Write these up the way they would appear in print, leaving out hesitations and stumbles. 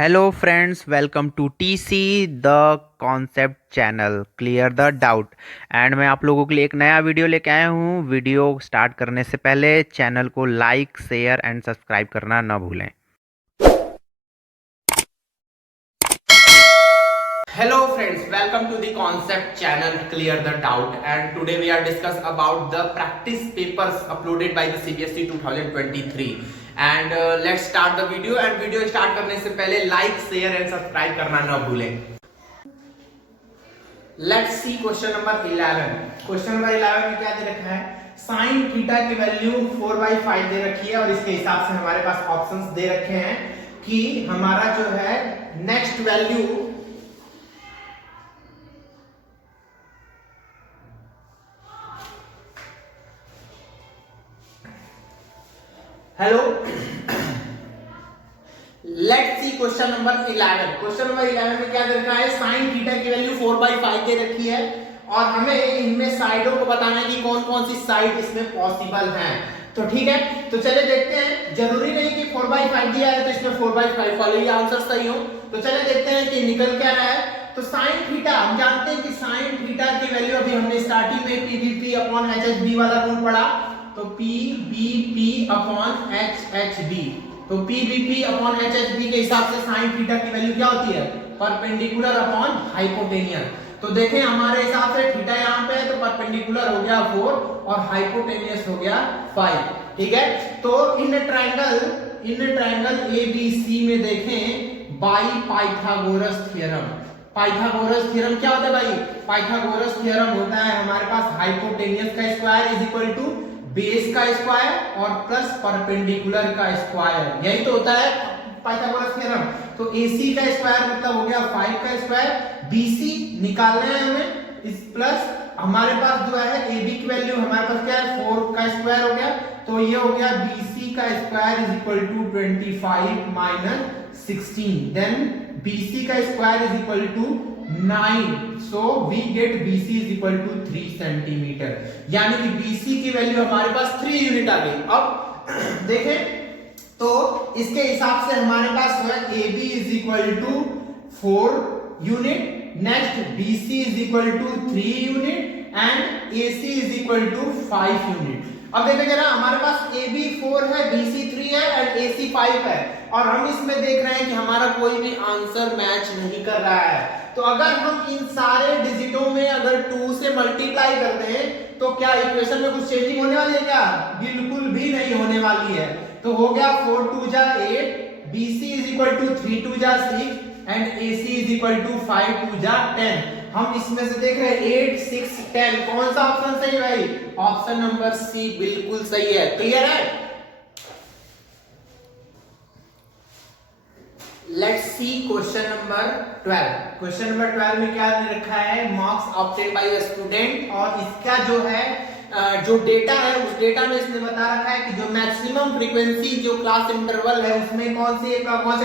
Hello friends, welcome to TC the concept channel clear the doubt. And मैं आप लोगों के लिए एक नया वीडियो लेके आया हूँ। वीडियो स्टार्ट करने से पहले चैनल को लाइक, शेयर एंड सब्सक्राइब करना ना भूलें। Hello friends, welcome to the concept channel clear the doubt, and today we are discuss about the practice papers uploaded by the CBSE 2023 and let's start the video। and video start करने से पहले like, share and subscribe करना ना भूलें। Let's see question number 11। question number 11 में क्या दे रखा है? sin थीटा की वैल्यू 4/5 दे रखी है और इसके हिसाब से हमारे पास ऑप्शंस दे रखे हैं कि हमारा जो है next value hello let's see question number 11। Question number 11 में क्या दे रखा है? साइन थीटा की वैल्यू 4/5 दे रखी है और हमें इनमें साइडों को बताना है कि कौन कौन सी साइड इसमें पॉसिबल हैं। तो ठीक है, तो चले देखते हैं। जरूरी नहीं कि 4/5 दिया है तो इसमें 4/5 वाले ही आंसर सही हो। तो चले देखते हैं कि निकल क्या रहा है। तो साइन थीटा हम जानते हैं कि साइन थीटा की वैल्यू अभी हमने स्टार्टिंग में पीवीपी अपॉन एचएचबी वाला रूल पढ़ा। तो पीवीपी अपॉन एचएचबी, तो पीवीपी अपॉन एचएचबी के हिसाब से साइन थीटा की वैल्यू क्या होती है? Perpendicular upon hypotenuse. तो देखें हमारे हिसाब से थीटा यहाँ पे है तो परपेंडिकुलर हो गया 4 और हाइपोटेनियस हो गया 5। ठीक है, तो इन ट्रायंगल एबीसी में देखें by Pythagoras theorem. Pythagoras theorem क्या होता है भाई? पाइथागोरस थ्योरम होता है हमारे पास हाइपोटेनियस का square is equal to base का स्क्वायर और प्लस परपेंडिकुलर का स्क्वायर। यही तो होता है पाइथागोरस थ्योरम। तो AC का स्क्वायर मतलब हो गया 5 का स्क्वायर, BC निकालना है हमें इस प्लस हमारे पास जो है AB की वैल्यू हमारे पास क्या है? 4 का स्क्वायर हो गया। तो ये हो गया BC का square is equal to 25 minus 16। Then BC का square is equal to 9। so we get BC is equal to 3 centimetre, यानी कि BC की वैल्यू हमारे पास 3 यूनिट आ गई। अब देखें तो इसके हिसाब से हमारे पास है AB is equal to 4 unit, next BC is equal to 3 unit and AC is equal to 5 unit. अब देखिए जरा, हमारे पास AB 4 है, BC 3 है एंड AC 5 है और हम इसमें देख रहे हैं कि हमारा कोई भी आंसर मैच नहीं कर रहा है। तो अगर हम इन सारे डिजिटों में अगर 2 से मल्टीप्लाई करते हैं तो क्या इक्वेशन में कुछ चेंजिंग होने वाली है क्या? बिल्कुल भी नहीं होने वाली है। तो हो गया 4 2 जा 8, BC is equal to 3 2 जा 6 and AC is equal to 5 2 जा 10। हम इसमें से देख रहे हैं 8 6 10, कौन सा ऑप्शन सही है भाई? ऑप्शन नंबर सी बिल्कुल सही है। क्लियर है? Let's see question number 12। Question number 12 में क्या दे रखा है? Marks obtain bye a student, और इसका जो है जो डेटा है उस डेटा में इसने बता रखा है कि जो मैक्सिमम फ्रीक्वेंसी जो क्लास इंटरवल है उसमें कौन से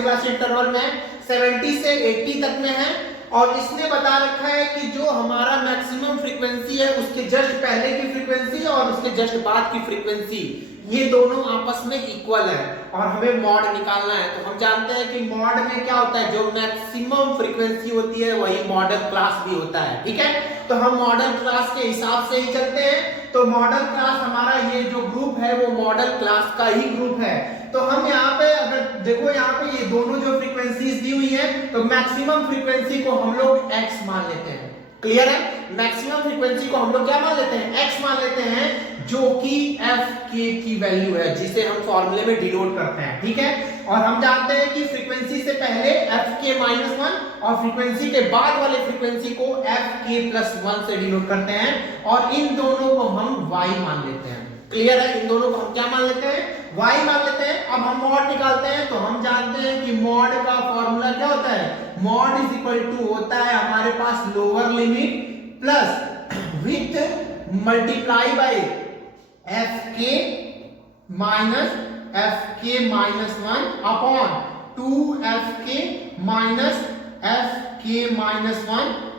क्लास इंटरवल में है? 70 से 80 तक में है। और इसने बता रखा है कि जो हमारा मैक्सिमम फ्रीक्वेंसी है उसके जस्ट पहले की फ्रीक्वेंसी और उसके जस्ट बाद की फ्रीक्वेंसी ये दोनों आपस में इक्वल है और हमें मॉड निकालना है। तो हम जानते हैं कि मॉड में क्या होता है? जो मैक्सिमम फ्रीक्वेंसी होती है वही मॉडल क्लास भी होता है। ठीक है, तो हम मॉडल क्लास के हिसाब से ही चलते हैं। तो मॉडल क्लास हमारा ये जो ग्रुप है वो मॉडल क्लास का ही ग्रुप है। तो हम यहाँ पे अगर देखो यहाँ पे ये दोनों जो फ्रीक्वेंसीज दी हुई है तो मैक्सिमम फ्रीक्वेंसी को हम लोग x मान लेते हैं। क्लियर है? मैक्सिमम फ्रीक्वेंसी को हम लोग क्या मान लेते हैं? x मान लेते हैं, जो कि fk की वैल्यू है जिसे हम फॉर्मूले में डिनोट करते हैं। ठीक है, और हम जानते हैं कि फ्रीक्वेंसी से पहले fk-1 और फ्रीक्वेंसी के बाद वाले फ्रीक्वेंसी को fk+1 से डिनोट करते हैं और इन दोनों को हम y मान लेते हैं। क्लियर है? इन दोनों को हम क्या मान लेते हैं? y मान लेते हैं। अब हम मॉड निकालते हैं तो हम जानते हैं कि मॉड का फॉर्मूला क्या होता है? मॉड इज इक्वल टू होता है हमारे पास lower limit plus with multiply by fk-1 upon 2fk-1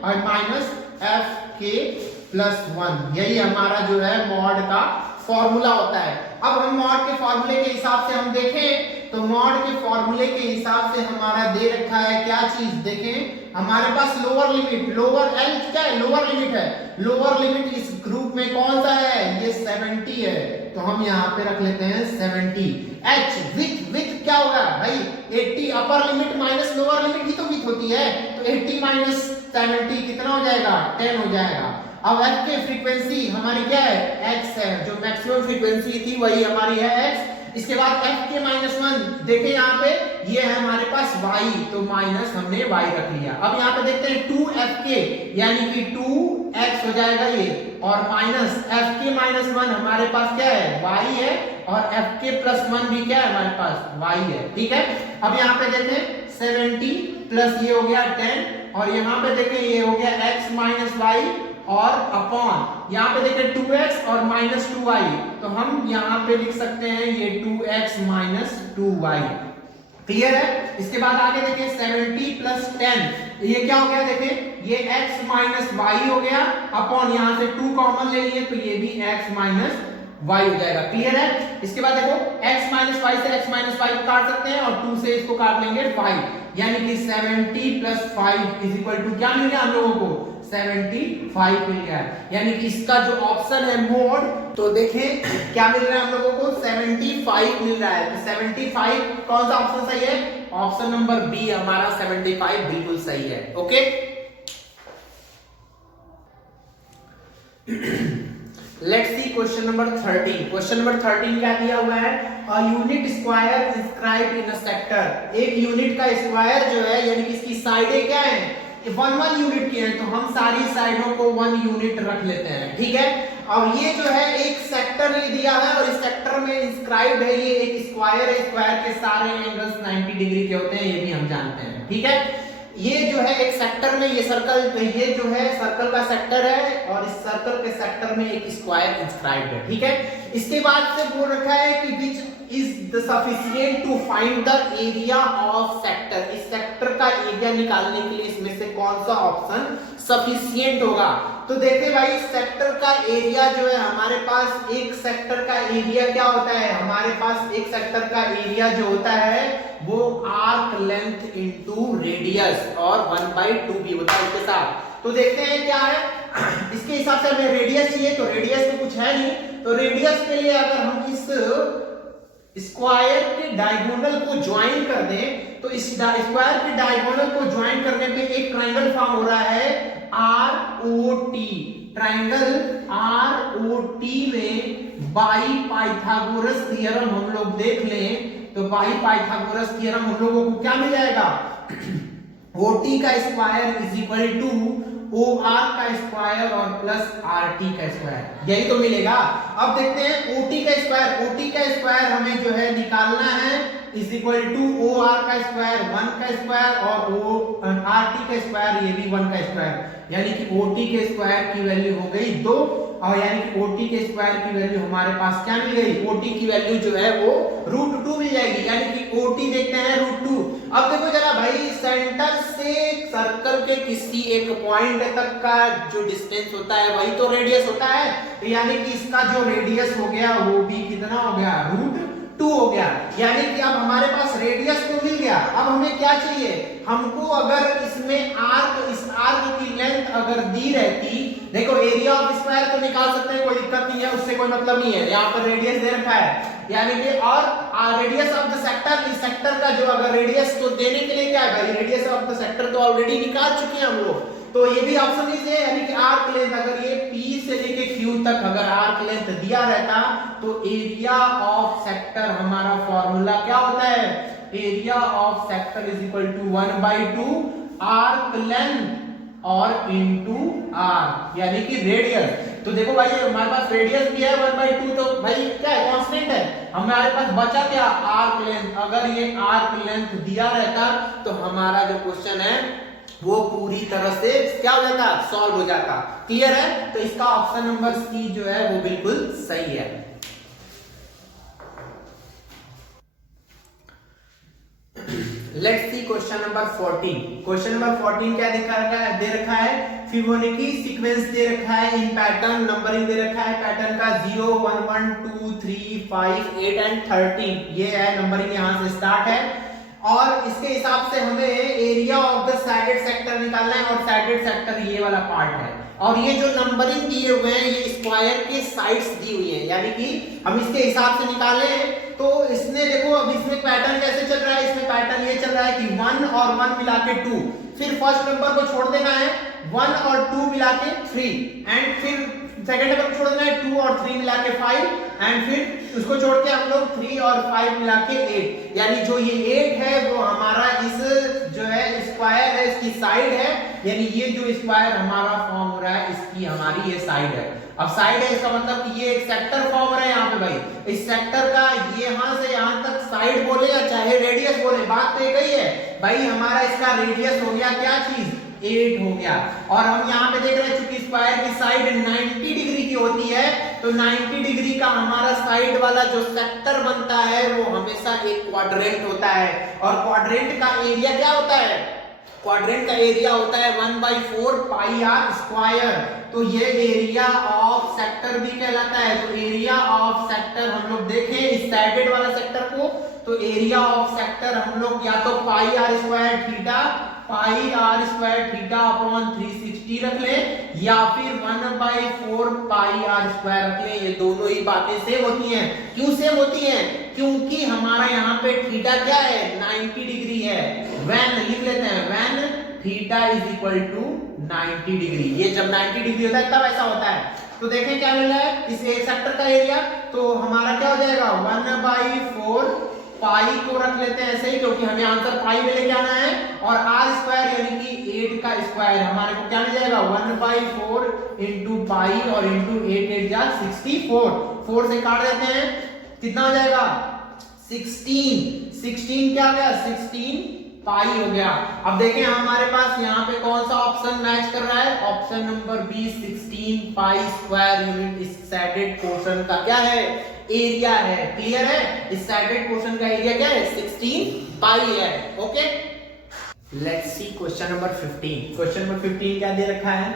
और माइनस fk+1। यही हमारा जो है मॉड का फॉर्मूला होता है। अब हम मॉड के फॉर्मूले के हिसाब से हम देखें तो मॉड के फॉर्मूले के हिसाब से हमारा दे रखा है क्या चीज, देखें हमारे पास लोअर लिमिट, लोअर एल क्या है, लोअर लिमिट है। लोअर लिमिट इस ग्रुप में कौन सा है, ये 70 है, तो हम यहाँ पे रख लेते हैं 70। एच विथ क्या होगा भाई 80, upper limit minus lower limit ही तो विथ होती है, तो 80 माइनस 70 कितना हो जाएगा, 10 हो जाएगा। अब एफ के फ्रीक्वेंसी हमारी क्या है, एक्स है, जो मैक्सिमम फ्रीक्वेंसी थी वही हमारी है एक्स। इसके बाद एफ के -1 देखें यहाँ पे ये है हमारे पास y, तो माइनस हमने y रख लिया। अब यहाँ पे देखते हैं 2f के यानी कि 2x हो जाएगा ये, और माइनस f के -1 हमारे पास क्या है y है, और f के +1 भी क्या है हमारे पास y है, ठीक है। अब यहाँ पे देखें 70 प्लस ये हो गया 10, और यहाँ पे देखें ये हो गया x - y, और अपॉन यहाँ पे देखें 2x और -2y, तो हम यहाँ पे लिख सकते हैं ये 2x - 2y, क्लियर है। इसके बाद आगे देखें 70 प्लस 10, ये क्या हो गया, देखें ये x - y हो गया, अपॉन यहाँ से 2 कॉमन ले लिए तो ये भी x - y हो जाएगा, क्लियर है। इसके बाद देखो x - y से x - y को काट सकते हैं, और 2 से इसको काट लेंगे 5, यानी कि 70 प्लस 5 इज इक्वल टू क्या मिल गया हम लोगों को, 75 मिल गया। यानी कि इसका जो ऑप्शन है मोड, तो देखें क्या मिल रहा है हम लोगों को, 75 मिल रहा है। तो 75 कौन सा ऑप्शन सही है, ऑप्शन नंबर बी हमारा 75 बिल्कुल सही है, okay. Let's see question number 13। Question number 13 क्या दिया हुआ है, a unit square inscribed in a sector. एक यूनिट का स्क्वायर जो है यानी कि इसकी साइडें क्या है, 1 यूनिट की है, तो हम सारी साइडों को 1 यूनिट रख लेते हैं, ठीक है। और ये जो है एक सेक्टर ये दिया है, और इस सेक्टर में इंस्क्राइब्ड है ये एक स्क्वायर है, स्क्वायर के सारे एंगल्स 90 डिग्री के होते हैं, ये भी हम जानते हैं, ठीक है। ये जो है एक सेक्टर में ये सर्कल, ये जो है सर्कल का सेक्टर है, और इस सर्कल के सेक्टर में एक स्क्वायर इंस्क्राइब्ड है, ठीक है। इसके बाद से बोल रखा है कि which is the sufficient to find the area of sector. इस सेक्टर का एरिया निकालने के लिए इसमें से कौन सा ऑप्शन सफिशिएंट होगा। तो देखिए भाई सेक्टर का एरिया जो है हमारे पास, एक सेक्टर का एरिया क्या होता है, हमारे पास एक सेक्टर का एरिया जो होता है वो आर्क लेंथ इनटू रेडियस, और 1/2 भी होता है उसके साथ। तो देखते हैं क्या है, इसके हिसाब से हमें रेडियस चाहिए, तो रेडियस तो कुछ है नहीं, तो रेडियस के लिए अगर हम इस स्क्वायर के डायगोनल को ज्वाइन कर दें, तो इस स्क्वायर के डायगोनल को ज्वाइन करने पे एक ट्रायंगल फॉर्म हो रहा है ROT। ट्रायंगल ROT में बाई पाइथागोरस थ्योरम हम लोग देख लें, तो बाई पाइथागोरस थ्योरम हम लोगों को क्या मिल जाएगा, OT का square is equal to OR का स्क्वायर और प्लस RT का स्क्वायर, यही तो मिलेगा। अब देखते हैं OT का स्क्वायर, OT का स्क्वायर हमें जो है निकालना है, इज इक्वल टू OR का स्क्वायर 1 का स्क्वायर, और RT का स्क्वायर ये भी 1 का स्क्वायर, यानी कि OT के स्क्वायर की वैल्यू हो गई 2, और यानी कि OT के स्क्वायर की वैल्यू हमारे पास क्या मिल गई, OT की वैल्यू जो है वो √2 मिल जाएगी, यानी कि OT देखते हैं √2। अब देखो जरा भाई, सेंटर से सर्कल के किसी एक पॉइंट तक का जो डिस्टेंस होता है वही तो रेडियस होता है, तो यानी कि इसका जो रेडियस हो गया वो भी कितना हो गया, √2 हो गया। यानी कि अब हमारे पास रेडियस तो मिल गया, अब हमें क्या चाहिए, हमको अगर इसमें आर्क, इस आर्क की लेंथ अगर दी रहती, देखो एरिया ऑफ स्क्वायर तो निकाल सकते हैं, कोई दिक्कत नहीं है, उससे कोई मतलब नहीं है, यहाँ पर रेडियस दे रखा है, यानी कि और रेडियस ऑफ द सेक्टर, इस सेक्टर का जो अगर रेडियस तो देने के लिए क्या है भाई, रेडियस ऑफ द सेक्टर तो ऑलरेडी निकाल चुके हैं हम लोग, तो ये भी ऑप्शन इज है, यानी कि आर्क लेंथ अगर ये P से लेके Q तक अगर आर्क लेंथ दिया रहता, तो एरिया ऑफ सेक्टर हमारा फॉर्मूला क्या होता है, area of sector is equal to 1/2 arc length और इनटू r, यानी कि रेडियस। तो देखो भाई हमारे पास रेडियस भी है 1/2, तो भाई क्या है, कांस्टेंट है, हमारे पास बचा क्या, आर्क लेंथ। अगर ये आर्क लेंथ दिया रहता तो हमारा जो क्वेश्चन है वो पूरी तरह से क्या हो जाता, सॉल्व हो जाता, क्लियर है। तो इसका ऑप्शन नंबर सी जो है वो बिल्कुल सही है। Let's see question number 14। Question number 14 क्या दे रखा है फिबोनाची सीक्वेंस दे रखा है इन पैटर्न, नंबरिंग दे रखा है पैटर्न का 0 1 1 2 3 5 8 एंड 13। ये है नंबरिंग, यहां से स्टार्ट है और इसके हिसाब से हमें area of the shaded sector निकालना है और सैडेड सेक्टर ये वाला पार्ट है और ये जो नंबरिंग दिए हुए हैं ये स्क्वायर के साइड्स दी हुई है, यानी कि हम इसके हिसाब से निकाले तो इसने देखो अब इसमें पैटर्न कैसे चल रहा है, इसमें पैटर्न ये चल रहा है कि 1 और 1 मिला के 2, फिर फर्स्ट नंबर को छोड़ देना है 1 और 2 मिला के 3 एंड फिर सेकंड नंबर को छोड़ देना है 2 और 3 मिला के 5 एंड फिर उसको छोड़ के हम लोग 3 और 5 मिला के 8, यानी जो ये 8 है वो हमारा इस जो है स्क्वायर है इसकी साइड है, यानी ये जो स्क्वायर हमारा फॉर्म हो रहा है इसकी हमारी ये साइड है। अब साइड है इसका मतलब कि ये एक सेक्टर फॉर्म हो रहा है यहाँ पे भाई, इस सेक्टर का ये यहां से यहां तक साइड बोले या चाहे रेडियस बोले बात तो एक ही है भाई, हमारा इसका रेडियस हो गया क्या चीज 8 हो गया और हम यहाँ पे देख रहे हैं चूंकि स्क्वायर की साइड 90 डिग्री की होती है तो 90 डिग्री का हमारा साइड वाला जो सेक्टर बनता है वो हमेशा एक क्वाड्रेंट होता है और क्वाड्रेंट का एरिया क्या होता है, क्वाड्रेंट का एरिया होता है 1/4 पाई आर स्क्वायर, तो ये एरिया ऑफ सेक्टर भी कहलाता है। तो एरिया ऑफ सेक्टर हम लोग देखें इस साइडेड वाला सेक्टर को तो एरिया ऑफ सेक्टर हम लोग या तो pi r square theta pi r square theta upon 360 रख ले या फिर 1/4 पाई आर स्क्वायर रख ले, ये दोनों ही बातें सेम होती हैं। क्यों सेम होती हैं, क्योंकि हमारा यहाँ पे थीटा क्या है 90 डिग्री है, व्हेन लिख लेते हैं when theta is equal to 90 degree, ये जब 90 डिग्री होता है तब ऐसा होता है। तो देखें क्या मिल रहा है इस एक सेक्टर का एरिया, तो हमारा क्या हो जाएगा 1/4 पाई को रख लेते हैं ऐसे ही क्योंकि हमें आंसर पाई में लेके आना है और आर स्क्वायर यानी कि 8 का स्क्वायर हमारे को क्या मिल जाएगा 1/4 इंटू पाई और इंटू 8 8 जा 64, 4 से काट देते हैं कितना हो जाएगा 16 क्या हो गया 16 पाई हो गया। अब देखें हमारे पास यहाँ पे कौन सा ऑप्शन मैच कर रहा है, option number B 16 pi square unit इस सैडेड पोर्शन का क्या है एरिया है, क्लियर है, इस सैडेड पोर्शन का एरिया क्या है 16 पाई है। Okay let's see question number 15। Question number 15 क्या दे रखा है,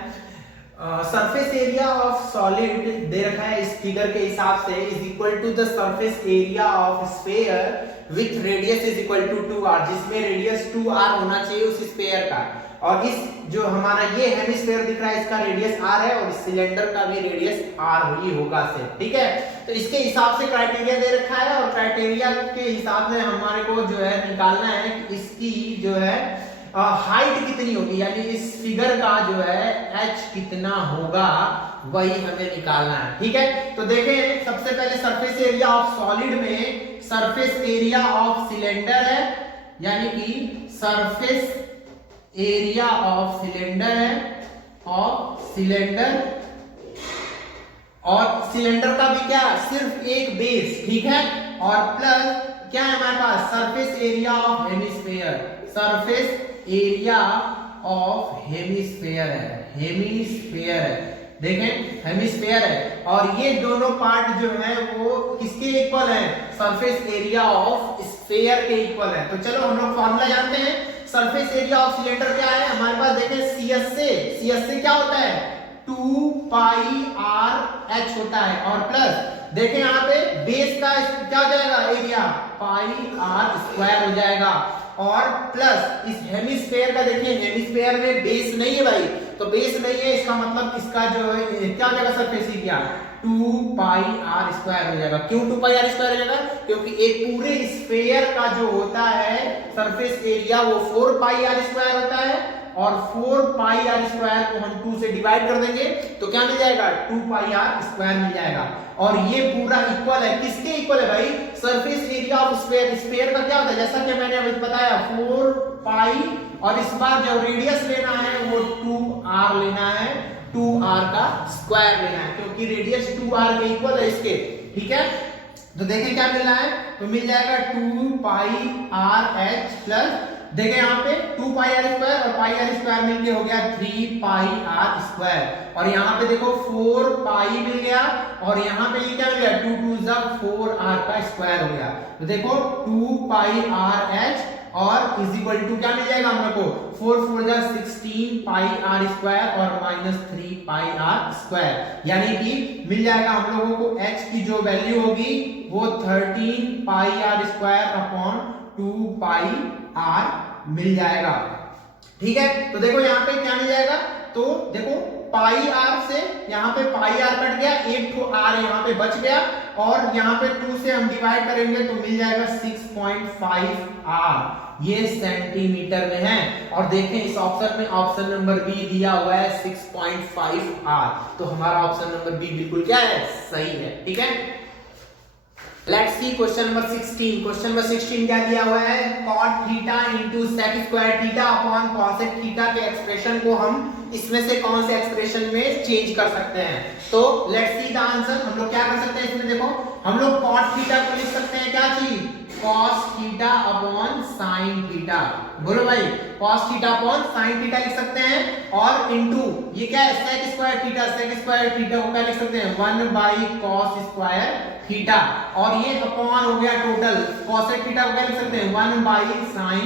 सरफेस एरिया ऑफ सॉलिड दे रखा है इस फिगर के हिसाब से is equal to the surface area of sphere with radius is equal to 2r, जिसमें रेडियस 2r होना चाहिए उस स्फीयर का और इस जो हमारा ये हेमिस्फीयर दिख रहा है इसका रेडियस r है और इस सिलेंडर का भी रेडियस r ही होगा से, ठीक है। तो इसके हिसाब से क्राइटेरिया दे रखा है और क्राइटेरिया के हिसाब से हमारे को जो है निकालना है कि इसकी जो है हाइट कितनी होगी, यानी इस फिगर का जो है h कितना होगा वही हमें निकालना है, ठीक है। तो देखें सबसे पहले सरफेस एरिया ऑफ सॉलिड में सरफेस एरिया ऑफ सिलेंडर है, यानी कि सरफेस एरिया ऑफ सिलेंडर है ऑफ सिलेंडर और सिलेंडर का भी क्या सिर्फ एक बेस, ठीक है, और प्लस क्या है हमारे पास surface area of hemisphere, surface area of hemisphere है, हेमिस्फीयर है, देखें हेमिस्फीयर है और ये दोनों पार्ट जो है वो किसके इक्वल है सरफेस एरिया ऑफ स्फीयर के इक्वल है। तो चलो हम लोग फॉर्मूला जानते हैं, सरफेस एरिया ऑफ सिलेंडर क्या है हमारे पास, देखें CS से क्या होता है 2 पाई आर एच होता है और प्लस देखें यहाँ पे बेस का क्या हो जाएगा एरिया पाई आर स्क्वायर हो जाएगा और प्लस इस हेमिस्फीयर का देखिए हेमिस्फीयर में बेस नहीं है भाई, तो बेस नहीं है इसका मतलब इसका जो है क्या हो जाएगा surface area 2 pi r square हो जाएगा। क्यों 2 पाई आर स्क्वायर हो जाएगा, क्योंकि एक पूरे स्फीयर का जो होता है सरफेस एरिया वो 4 पाई आर स्क्वायर होता है और 4 पाई आर स्क्वायर को हम 2 से डिवाइड कर देंगे तो क्या मिल जाएगा 2 पाई आर स्क्वायर मिल जाएगा और ये पूरा इक्वल है, किसके इक्वल है भाई surface area of sphere, sphere का क्या होता है जैसा कि मैंने अभी बताया 4 पाई और इस बार जो रेडियस लेना है वो 2r लेना है, 2r का स्क्वायर लेना है क्योंकि रेडियस 2r के इक्वल है इसके, ठीक है। तो देखें क्या मिल रहा है, तो मिल जाएगा 2 पाई आर एच प्लस देखें यहाँ पे 2 पाई आर स्क्वायर और पाई आर स्क्वायर मिलके हो गया 3 पाई आर स्क्वायर और यहाँ पे देखो 4 पाई मिल गया और यहाँ पे ये क्या मिल गया 2 2 4 r का स्क्वायर हो गया। तो देखो 2 पाई आर एच और इज इक्वल टू क्या मिल जाएगा हम लोग को 4 4 जा 16 पाई आर स्क्वायर और -3 पाई आर स्क्वायर, यानी कि मिल जाएगा हम लोगों को x की जो वैल्यू होगी वो 13 pi r square upon 2 pi r मिल जाएगा। ठीक है, तो देखो यहाँ पे क्या मिल जाएगा, तो देखो पाई आर से यहाँ पे पाई आर कट गया, एक ठो आर यहाँ पे बच गया और यहाँ पे 2 से हम डिवाइड करेंगे तो मिल जाएगा 6.5 आर, ये सेंटीमीटर में है। और देखें इस ऑप्शन में ऑप्शन नंबर बी दिया हुआ है 6.5 आर, तो हमारा ऑप्शन नंबर बी बिल्कुल क्या है, सही है। ठीक है, let's see question number 16। Question number 16 क्या दिया हुआ है, cot theta into sec square theta upon cosec theta के एक्सप्रेशन को हम इसमें से कौन से एक्सप्रेशन में चेंज कर सकते हैं। तो लेट्स सी द आंसर। हम लोग क्या कर सकते हैं इसमें, देखो हम लोग cot थीटा को लिख सकते हैं क्या चीज, cos theta upon sin theta. बोलो भाई, cos theta upon sin theta लिख सकते हैं और इनटू ये क्या है sec square theta, sec square theta को क्या लिख सकते हैं 1 बाई cos स्क्वायर थीटा, और ये अपॉन हो गया टोटल cosec थीटा को क्या लिख सकते हैं 1 बाई sin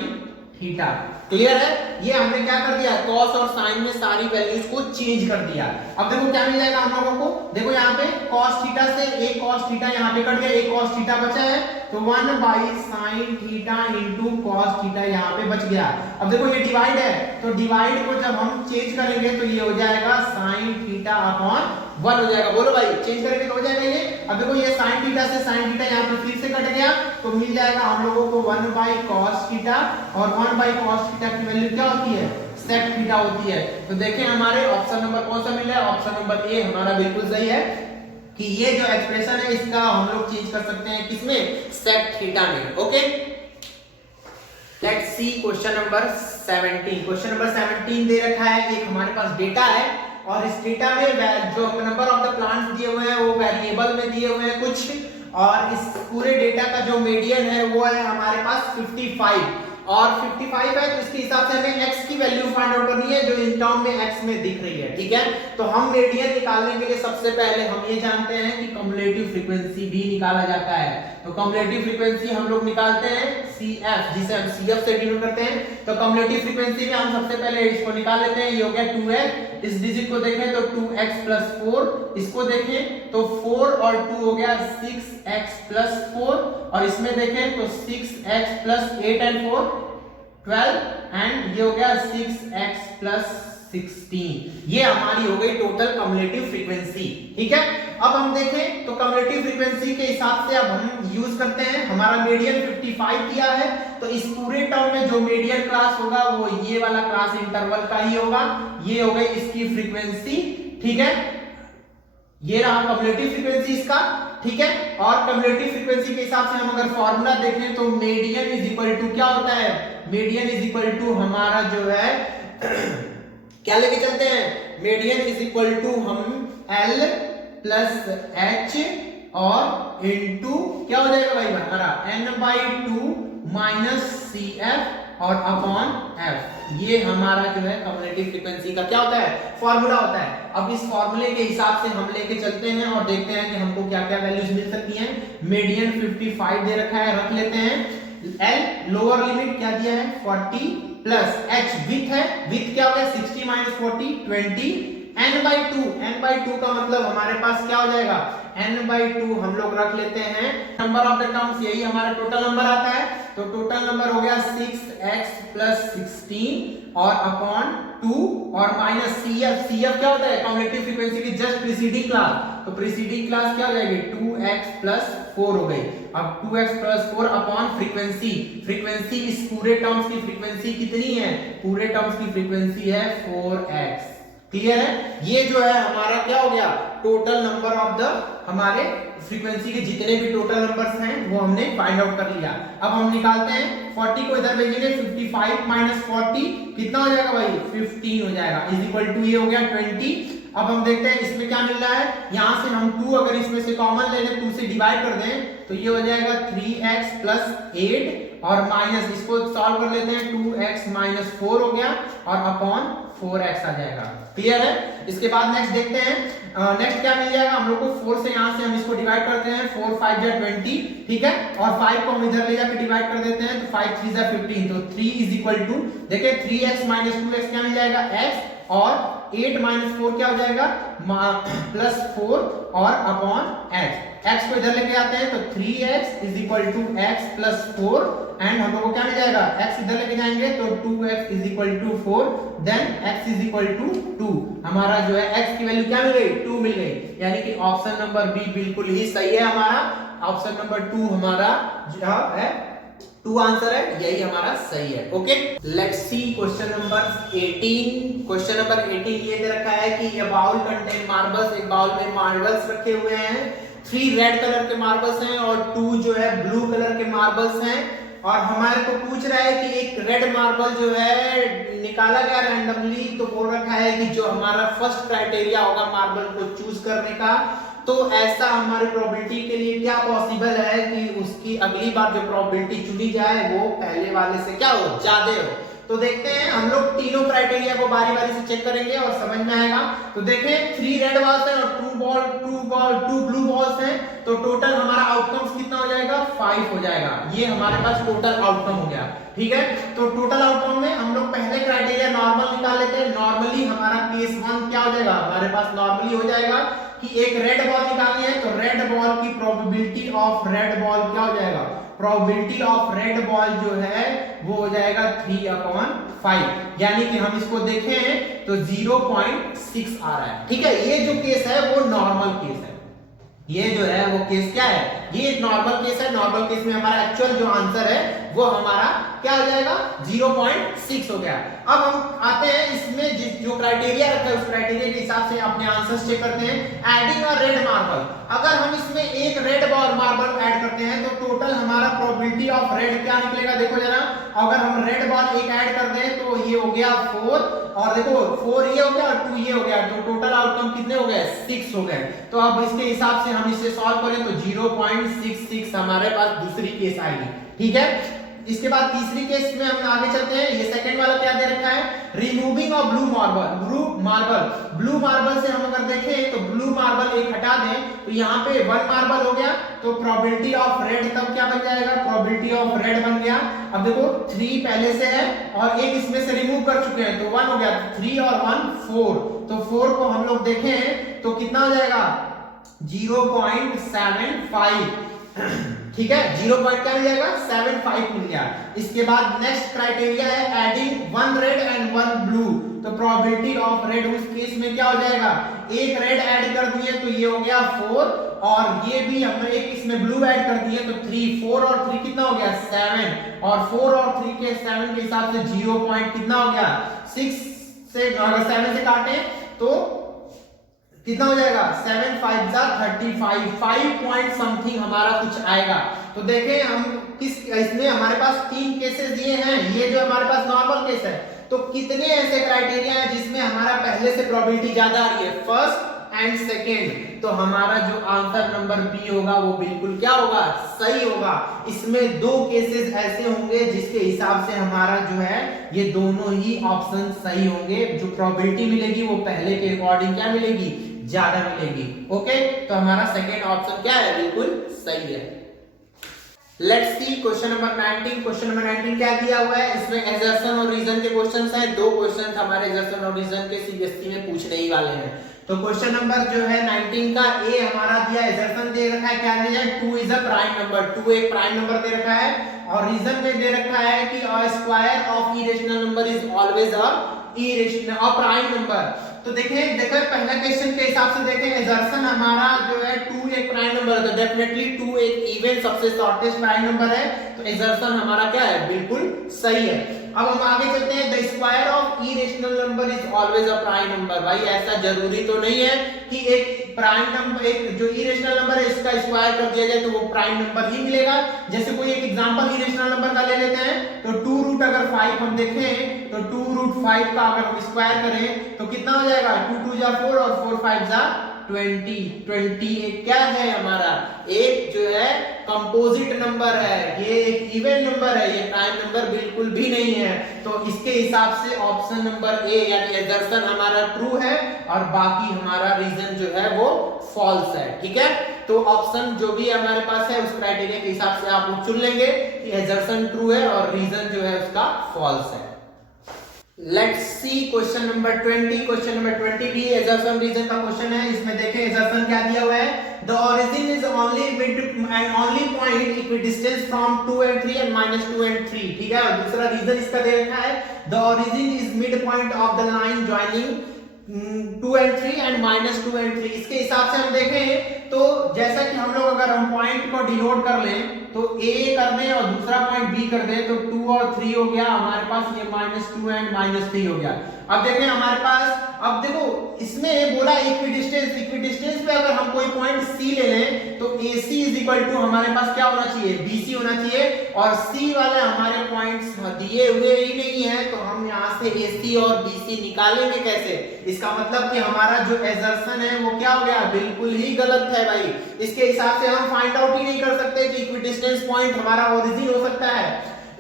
थीटा। क्लियर है, ये हमने क्या कर दिया, cos और sin में सारी वैल्यूज को चेंज कर दिया। अब देखो क्या मिल जाएगा हम लोगों को, देखो यहाँ पे cos थीटा से एक cos थीटा यहाँ पे कट गया, एक cos थीटा बचा है, तो 1 by sin theta into cos theta यहाँ पे बच गया। अब देखो ये डिवाइड है, तो डिवाइड को जब हम चेंज करेंगे तो ये हो जाएगा sin थीटा अपॉन 1 हो जाएगा। बोलो भाई, चेंज करेंगे तो हो जाएगा ये। अब देखो ये sin थीटा से sin थीटा यहाँ पे फिर से कट गया, तो मिल जाएगा हम लोगों को 1 बाई cos थीटा, और 1 बाई cos थीटा की वैल्यू क्या होती है, sec थीटा होती है। तो देखें हमारे ऑप्शन नंबर कौन सा मिल रहा है, ऑप्शन नंबर ए हमारा बिल्कुल सही है कि ये जो एक्सप्रेशन है इसका हम लोग चेंज कर सकते हैं किसमें, sec थीटा में। Okay, let's see question number 17। Question number 17 दे रखा है, एक हमारे पास डेटा है और इस डेटा में जो नंबर ऑफ द प्लांट्स दिए हुए हैं वो वेरिएबल में दिए हुए हैं कुछ, और इस पूरे डेटा का जो मीडियन है वो है हमारे पास 55, और 55 है तो इसके हिसाब से हमें x की वैल्यू फाइंड आउट करनी है जो इन टर्म में x में दिख रही है। ठीक है, तो हम मीडियन निकालने के लिए सबसे पहले हम ये जानते हैं कि कम्युलेटिव फ्रीक्वेंसी भी निकाला जाता है। तो कम्युलेटिव फ्रीक्वेंसी हम लोग निकालते हैं CF, जिसे हम CF से डिनोट करते हैं। तो कम्युलेटिव फ्रीक्वेंसी में हम सबसे पहले इसको निकाल लेते हैं, ये हो गया 2x, इस डिजिट को देखें तो 2x प्लस 4, इसको देखें तो 4 और 2 हो गया 6x प्लस 4, और इसमें देखें तो 6x प्लस 8 एंड 4 12, एंड ये हो गया 6x प्लस 16। ये हमारी हो गई टोटल कम्युलेटिव फ्रीक्वेंसी। ठीक है, अब हम देखें तो कम्युलेटिव फ्रीक्वेंसी के हिसाब से अब हम यूज करते हैं, हमारा मीडियन 55 दिया है, तो इस पूरे टर्म में जो मीडियन क्लास होगा वो ये वाला क्लास इंटरवल का ही होगा, ये हो गई इसकी फ्रीक्वेंसी। ठीक है, ये रहा कम्युलेटिव फ्रीक्वेंसी इसका। ठीक है, और कम्युलेटिव फ्रीक्वेंसी के हिसाब से हम अगर फॉर्मूला देखें तो मीडियन इज इक्वल टू क्या होता है, मीडियन इज इक्वल टू हमारा जो है क्या लेके चलते हैं, मीडियन इज इक्वल टू हम L प्लस H और इनटू क्या हो जाएगा भाई हमारा n/2 माइनस CF और अपॉन F। ये हमारा जो है कम्युलेटिव फ्रीक्वेंसी का क्या होता है, फॉर्मूला होता है। अब इस फॉर्मूले के हिसाब से हम लेके चलते हैं और देखते हैं कि हमको क्या क्या वैल्यूज मिल सकती हैं। मीडियन 55 दे रखा है, रख लेते हैं। L लोअर लिमिट क्या दिया है 40 प्लस H विथ है, विथ क्या हो गया 60 माइनस 40 20, n/2 का मतलब हमारे पास क्या हो जाएगा n/2 हम लोग रख लेते हैं। नंबर ऑफ द टर्म्स यही हमारा टोटल नंबर आता है, तो टोटल नंबर हो गया 6x प्लस 16 और अपॉन 2 और माइनस CF क्या होता है कम्युलेटिव फ्रीक्वेंसी की जस्ट प्रीसीडिंग क्लास, तो प्रीसीडिंग क्लास क्या हो जाएगी 2x प्लस 4 हो गई। अब 2x प्लस 4 अपॉन फ्रीक्वेंसी इस पूरे टर्म्स की फ्रीक्वेंसी कितनी है, पूरे टर्म्स की फ्रीक्वेंसी है 4x। क्लियर है, ये जो है हमारा क्या हो गया टोटल नंबर ऑफ द हमारे फ्रीक्वेंसी के जितने भी टोटल नंबर्स हैं वो हमने फाइंड आउट कर लिया। अब हम निकालते हैं 40 को इधर भेजेंगे, 55 माइनस 40 कितना हो जाएगा भाई 15 हो जाएगा, इज इक्वल टू ये हो गया 20। अब हम देखते हैं इसमें क्या मिल रहा है, यहां से हम 2 अगर इसमें से कॉमन ले लें 2 से डिवाइड कर दें तो ये हो जाएगा 3x प्लस 8 और माइनस इसको सॉल्व कर लेते हैं 2x माइनस 4 हो गया और अपॉन 4x आ जाएगा। क्लियर है? इसके बाद नेक्स्ट देखते हैं, नेक्स्ट क्या मिल जाएगा हम लोग को 4 से, यहां से हम इसको डिवाइड करते हैं 4 5 जा 20, ठीक है, और 5 को हम इधर ले जाकर डिवाइड कर देते हैं तो 5 3 जा 15, तो 3 इज इक्वल टू देखिए 3x माइनस 2x क्या मिल जाएगा x, और 8 माइनस 4 क्या हो जाएगा प्लस 4 और अपॉन x को इधर लेके आते हैं तो 3x is equal to x plus 4 and हम लोग को क्या मिल जाएगा x इधर लेके जाएंगे तो 2x is equal to 4 then x is equal to 2। हमारा जो है x की वैल्यू क्या मिल गई 2 मिल गई, यानी कि ऑप्शन नंबर बी बिल्कुल ही सही है हमारा। ऑप्शन नंबर 2 हमारा जो है 2 आंसर है, यही हमारा सही है। Okay, let's see question number 18। Question number 18 ये दे रखा है कि ये बाउल कंटेन मार्बल्स, एक बाउल में मार्बल्स रखे हुए हैं, 3 रेड कलर के मार्बल्स हैं और 2 जो है ब्लू कलर के मार्बल्स हैं, और हमारे को पूछ रहा है कि एक रेड मार्बल जो है निकाला गया रैंडमली, तो बोल रखा है कि जो हमारा फर्स्ट क्राइटेरिया होगा मार्बल को चूज करने का, तो ऐसा हमारी प्रोबेबिलिटी के लिए क्या पॉसिबल है कि उसकी अगली बार जो प्रोबेबिलिटी चुनी जाए वो पहले वाले से क्या हो ज्यादा हो। तो देखते हैं, हम लोग तीनों क्राइटेरिया को बारी बारी से चेक करेंगे और समझ में आएगा। तो देखें 3 रेड बॉल्स हैं और 2 ब्लू बॉल्स हैं, तो टोटल हमारा आउटकम्स कितना हो जाएगा 5 हो जाएगा। ये हमारे पास टोटल आउटकम हो गया, ठीक है। तो टोटल आउटकम में हम लोग पहले क्राइटेरिया नॉर्मल निकाल लेते हैं। नॉर्मली हमारा केस 1 क्या हो जाएगा, हमारे पास नॉर्मली हो जाएगा कि एक रेड बॉल निकालनी है, तो रेड बॉल की प्रोबेबिलिटी ऑफ रेड बॉल क्या हो जाएगा, प्रोबेबिलिटी ऑफ रेड बॉल जो है वो हो जाएगा 3/5, यानी कि हम इसको देखें तो 0.6 आ रहा है, ठीक है। ये जो केस है वो नॉर्मल केस है, ये जो है वो केस क्या है, ये नॉर्मल केस है। नॉर्मल केस में हमारा एक्चुअल जो आंसर है वो हमारा क्या हो जाएगा 0.6 हो गया। अब हम आते हैं इसमें जो क्राइटेरिया रखा है उस क्राइटेरिया के हिसाब से अपने आंसर्स चेक करते हैं। एडिंग अ रेड मार्बल, अगर हम इसमें एक रेड मार्बल ऐड करते हैं तो टोटल हमारा प्रोबेबिलिटी ऑफ रेड क्या निकलेगा, देखो जरा, अगर हम रेड बॉल एक ऐड कर दें तो ये हो गया 4, और देखो 4 ये हो गया और 2 ये हो गया, तो टोटल आउटकम कितने हो गए 6 हो गए। तो अब इसके हिसाब से हम इसे सॉल्व करें तो 0.66 हमारे पास दूसरी केस आएगी, ठीक है। इसके बाद तीसरी केस में हम आगे चलते हैं। ये सेकंड वाला क्या दे रखा है, रिमूविंग ऑफ ब्लू मार्बल से हम अगर देखें तो ब्लू मार्बल एक हटा दें तो यहाँ पे 1 मार्बल हो गया, तो प्रोबेबिलिटी ऑफ रेड तब क्या बन जाएगा, प्रोबेबिलिटी ऑफ रेड बन गया। अब देखो 3 पहले से है और एक इसमें से रिमूव कर चुके हैं तो 1 हो गया, 3 और 1 4, तो 4 को हम लोग देखें तो कितना हो जाएगा 0.75, ठीक है, 0 पॉइंट क्या मिल जाएगा 75 मिल गया। इसके बाद नेक्स्ट क्राइटेरिया है एडिंग 1 रेड एंड 1 ब्लू, तो प्रोबेबिलिटी ऑफ रेड उस केस में क्या हो जाएगा, एक रेड ऐड कर दिए तो ये हो गया 4, और ये भी हमने एक इसमें ब्लू ऐड कर दिए तो 3, 4 और 3 कितना हो गया 7, और 4 और 3 के 7 के हिसाब से 0 पॉइंट कितना हो गया 6 से, अगर 7 से काटें तो कितना हो जाएगा 7 5 जा 35, 5 पॉइंट समथिंग हमारा कुछ आएगा। तो देखें हम किस, इसमें हमारे पास 3 केसेस दिए हैं, ये जो हमारे पास नॉर्मल केस है, तो कितने ऐसे क्राइटेरिया हैं जिसमें हमारा पहले से प्रोबेबिलिटी ज्यादा आ रही है, फर्स्ट एंड सेकेंड, तो हमारा जो आंसर नंबर बी होगा वो बिल्कुल क्या होगा सही होगा। इसमें 2 केसेस ऐसे होंगे जिसके हिसाब से हमारा जो है ये दोनों ही ऑप्शन सही होंगे, जो प्रोबेबिलिटी मिलेगी वो पहले के अकॉर्डिंग क्या मिलेगी ज्यादा मिलेगी। ओके, तो हमारा सेकेंड ऑप्शन क्या है बिल्कुल सही है। Let's see question number 19। Question number 19 क्या दिया हुआ है, इसमें एजर्शन और रीजन के क्वेश्चंस हैं। 2 क्वेश्चंस हमारे एजर्शन और रीजन के सीबीएसई में पूछने ही वाले हैं। तो क्वेश्चन नंबर जो है 19 का ए हमारा दिया, एजर्शन दे रखा है, क्या दिया है 2 इज अ प्राइम नंबर, 2 एक प्राइम नंबर दे रखा है, और रीजन में दे रखा है कि a square of irrational number is always a prime number. तो देखें पहला क्वेश्चन के हिसाब से देखें, एजर्शन हमारा जो है 2 एक प्राइम नंबर है, तो डेफिनेटली 2 एक इवन सबसे शॉर्टेस्ट प्राइम नंबर है, तो एजर्शन हमारा क्या है बिल्कुल सही है। अब हम आगे चलते हैं, the square of irrational number is always a prime number. भाई ऐसा जरूरी तो नहीं है कि एक प्राइम नंबर, एक जो इरेशनल नंबर है इसका स्क्वायर कर दिया जाए तो वो प्राइम नंबर ही मिलेगा। जैसे कोई एक एग्जांपल इरेशनल नंबर का ले लेते हैं, तो 2 रूट अगर 5 हम देखें तो 2 रूट 5 का अगर हम स्क्वायर करें तो कितना हो जाएगा 2 2 जा 4 और 4 5 जा 20 एक क्या है हमारा, एक जो है कंपोजिट नंबर है, ये एक इवन नंबर है, ये प्राइम नंबर बिल्कुल भी नहीं है। तो इसके हिसाब से ऑप्शन नंबर ए यानी असर्शन हमारा ट्रू है और बाकी हमारा रीजन जो है वो फॉल्स है। ठीक है, तो ऑप्शन जो भी हमारे पास है उस क्राइटेरिया के हिसाब से आप लोग चुन लेंगे कि असर्शन ट्रू है और रीजन जो है उसका फॉल्स है। Let's see question number 20। Question number 20 भी assertion रीजन का क्वेश्चन है। इसमें देखें assertion क्या दिया हुआ है, the origin is only mid and only point equidistant from 2 and 3 and minus 2 and 3। ठीक है, और दूसरा रीजन इसका दे रखा है the origin is midpoint of the line joining 2 and 3 and minus 2 and 3। इसके हिसाब से हम देखें तो जैसा कि हम लोग अगर हम पॉइंट को डिनोट कर लें तो A कर दें और दूसरा पॉइंट B कर दें तो 2 और 3 हो गया हमारे पास, ये -2 एंड -3 हो गया। अब देखें हमारे पास, अब देखो इसमें बोला इक्विडिस्टेंस, इक्विडिस्टेंस पे अगर हम कोई पॉइंट C ले लें तो AC हमारे पास क्या होना चाहिए, BC होना चाहिए, और C वाले हमारे पॉइंट्स दिए हुए ही नहीं है तो हम यहाँ से AC और BC निकालेंगे कैसे। इसका मतलब कि हमारा जो assertion है वो क्या हो गया, बिल्कुल ही गलत है भाई। इसके हिसाब से हम फाइंड आउट ही नहीं कर सकते कि इक्विडिस्टेंस पॉइंट हमारा ओरिजिन हो सकता है।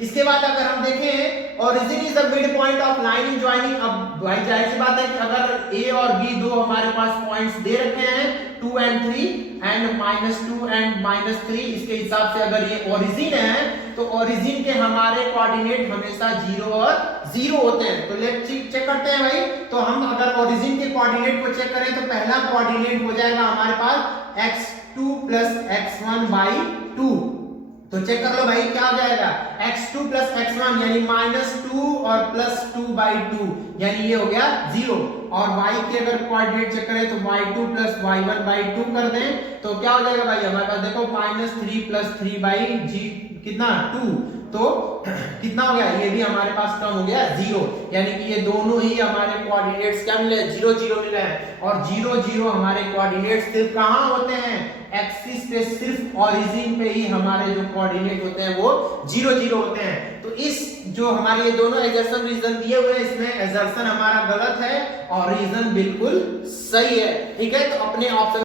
इसके बाद अगर हम देखें origin is the mid point of line in joining, अब भाई जाहिर सी बात है कि अगर A और B दो हमारे पास पॉइंट्स दे रखे हैं 2 and 3 एंड -2 एंड -3, इसके हिसाब से अगर ये ओरिजिन है तो ओरिजिन के हमारे कोऑर्डिनेट हमेशा 0 और 0 होते हैं। तो लेट्स चेक करते हैं भाई। तो हम अगर ओरिजिन के कोऑर्डिनेट को चेक करें तो पहला कोऑर्डिनेट हो जाएगा हमारे पास x2 + x1/2। तो चेक कर लो भाई क्या हो जाएगा, x2 + x1 यानी -2 और +2/2 यानी ये हो गया 0। और y के अगर कोऑर्डिनेट चेक करें तो y2 + y1/2 कर दें तो क्या हो जाएगा भाई हमारे पास, देखो -3 + 3/g कितना 2, तो कितना हो गया, ये भी हमारे पास कम हो गया 0, यानी कि ये दोनों ही हमारे कोऑर्डिनेट्स क्या मिले, 0 0 मिले हैं। और 0 0 हमारे कोऑर्डिनेट्स सिर्फ कहां होते हैं, एक्सिस पे, सिर्फ ओरिजिन पे ही हमारे जो कोऑर्डिनेट होते हैं वो 0 0 होते हैं। तो इस जो हमारे ये दोनों assertion रीजन दिए हुए हैं इसमें assertion हमारा गलत है और रीजन बिल्कुल सही है। ठीक है, तो अपने ऑप्शन